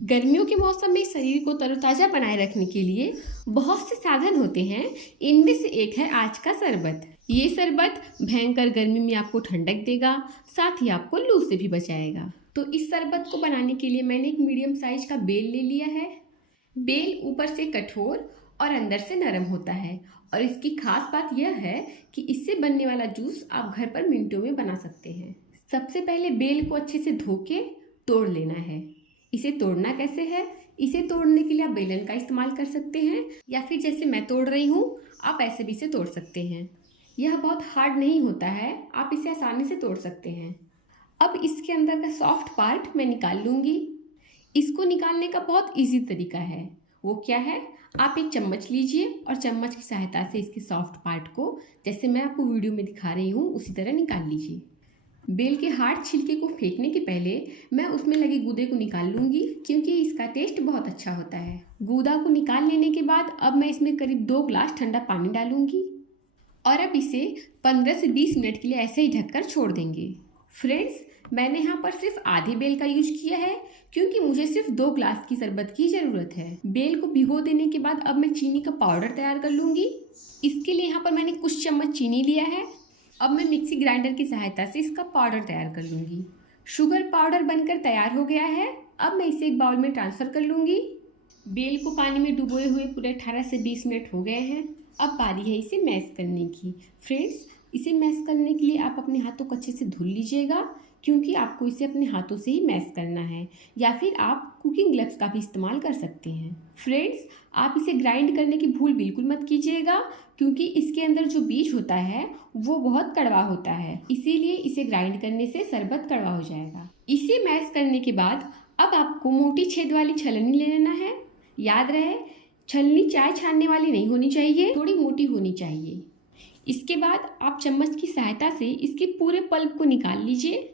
गर्मियों के मौसम में शरीर को तरोताज़ा बनाए रखने के लिए बहुत से साधन होते हैं। इनमें से एक है आज का शरबत। ये शरबत भयंकर गर्मी में आपको ठंडक देगा, साथ ही आपको लू से भी बचाएगा। तो इस शरबत को बनाने के लिए मैंने एक मीडियम साइज का बेल ले लिया है। बेल ऊपर से कठोर और अंदर से नरम होता है, और इसकी खास बात यह है कि इससे बनने वाला जूस आप घर पर मिनटों में बना सकते हैं। सबसे पहले बेल को अच्छे से धो के तोड़ लेना है। इसे तोड़ना कैसे है? इसे तोड़ने के लिए आप बेलन का इस्तेमाल कर सकते हैं, या फिर जैसे मैं तोड़ रही हूँ आप ऐसे भी इसे तोड़ सकते हैं। यह बहुत हार्ड नहीं होता है, आप इसे आसानी से तोड़ सकते हैं। अब इसके अंदर का सॉफ्ट पार्ट मैं निकाल लूँगी। इसको निकालने का बहुत इजी तरीका है। वो क्या है? आप एक चम्मच लीजिए और चम्मच की सहायता से इसके सॉफ्ट पार्ट को, जैसे मैं आपको वीडियो में दिखा रही हूँ, उसी तरह निकाल लीजिए। बेल के हार्ड छिलके को फेंकने के पहले मैं उसमें लगे गूदे को निकाल लूँगी, क्योंकि इसका टेस्ट बहुत अच्छा होता है। गूदा को निकाल लेने के बाद अब मैं इसमें करीब 2 गिलास ठंडा पानी डालूँगी, और अब इसे 15 से 20 मिनट के लिए ऐसे ही ढककर छोड़ देंगे। फ्रेंड्स, मैंने यहाँ पर सिर्फ आधी बेल का यूज किया है, क्योंकि मुझे सिर्फ 2 ग्लास की शरबत की ज़रूरत है। बेल को भिगो देने के बाद अब मैं चीनी का पाउडर तैयार कर लूँगी। इसके लिए यहाँ पर मैंने कुछ चम्मच चीनी लिया है। अब मैं मिक्सी ग्राइंडर की सहायता से इसका पाउडर तैयार कर लूँगी। शुगर पाउडर बनकर तैयार हो गया है। अब मैं इसे एक बाउल में ट्रांसफ़र कर लूँगी। बेल को पानी में डुबोए हुए पूरे 18 से 20 मिनट हो गए हैं। अब बारी है इसे मैश करने की। फ्रेंड्स, इसे मैश करने के लिए आप अपने हाथों को अच्छे से धुल लीजिएगा, क्योंकि आपको इसे अपने हाथों से ही मैश करना है, या फिर आप कुकिंग ग्लव्स का भी इस्तेमाल कर सकते हैं। फ्रेंड्स, आप इसे ग्राइंड करने की भूल बिल्कुल मत कीजिएगा, क्योंकि इसके अंदर जो बीज होता है वो बहुत कड़वा होता है, इसीलिए इसे ग्राइंड करने से शरबत कड़वा हो जाएगा। इसे मैश करने के बाद अब आपको मोटी छेद वाली छलनी ले लेना है। याद रहे, छलनी चाय छानने वाली नहीं होनी चाहिए, थोड़ी मोटी होनी चाहिए। इसके बाद आप चम्मच की सहायता से इसके पूरे पल्प को निकाल लीजिए।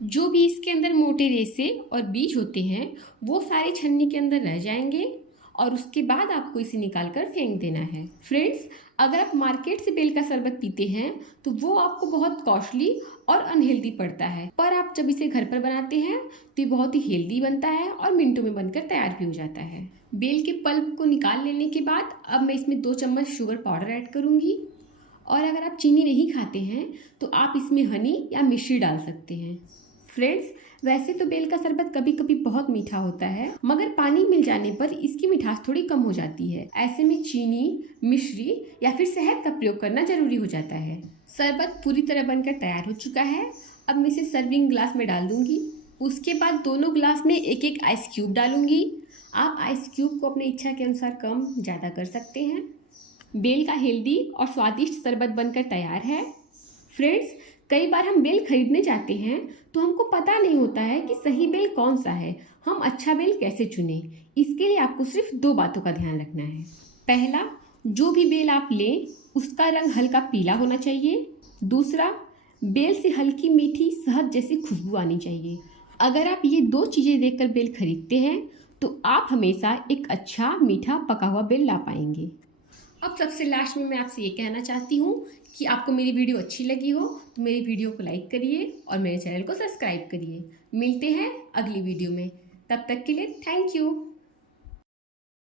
जो भी इसके अंदर मोटे रेशे और बीज होते हैं वो सारे छन्नी के अंदर रह जाएंगे, और उसके बाद आपको इसे निकाल कर फेंक देना है। फ्रेंड्स, अगर आप मार्केट से बेल का शरबत पीते हैं तो वो आपको बहुत कॉस्टली और अनहेल्दी पड़ता है, पर आप जब इसे घर पर बनाते हैं तो ये बहुत ही हेल्दी बनता है और मिनटों में बनकर तैयार भी हो जाता है। बेल के पल्प को निकाल लेने के बाद अब मैं इसमें 2 चम्मच शुगर पाउडर ऐड करूँगी, और अगर आप चीनी नहीं खाते हैं तो आप इसमें हनी या मिश्री डाल सकते हैं। फ्रेंड्स, वैसे तो बेल का शरबत कभी कभी बहुत मीठा होता है, मगर पानी मिल जाने पर इसकी मिठास थोड़ी कम हो जाती है। ऐसे में चीनी, मिश्री या फिर शहद का प्रयोग करना जरूरी हो जाता है। शरबत पूरी तरह बनकर तैयार हो चुका है। अब मैं इसे सर्विंग ग्लास में डाल दूंगी। उसके बाद दोनों ग्लास में एक एक आइस क्यूब डालूंगी। आप आइस क्यूब को अपनी इच्छा के अनुसार कम ज़्यादा कर सकते हैं। बेल का हेल्दी और स्वादिष्ट शरबत बनकर तैयार है। फ्रेंड्स, कई बार हम बेल खरीदने जाते हैं तो हमको पता नहीं होता है कि सही बेल कौन सा है, हम अच्छा बेल कैसे चुनें। इसके लिए आपको सिर्फ 2 बातों का ध्यान रखना है। पहला, जो भी बेल आप लें उसका रंग हल्का पीला होना चाहिए। दूसरा, बेल से हल्की मीठी शहद जैसी खुशबू आनी चाहिए। अगर आप ये 2 चीज़ें देखकर बेल खरीदते हैं तो आप हमेशा एक अच्छा मीठा पका हुआ बेल ला पाएंगे। अब सबसे लास्ट में मैं आपसे ये कहना चाहती हूँ कि आपको मेरी वीडियो अच्छी लगी हो तो मेरी वीडियो को लाइक करिए और मेरे चैनल को सब्सक्राइब करिए। मिलते हैं अगली वीडियो में, तब तक के लिए थैंक यू।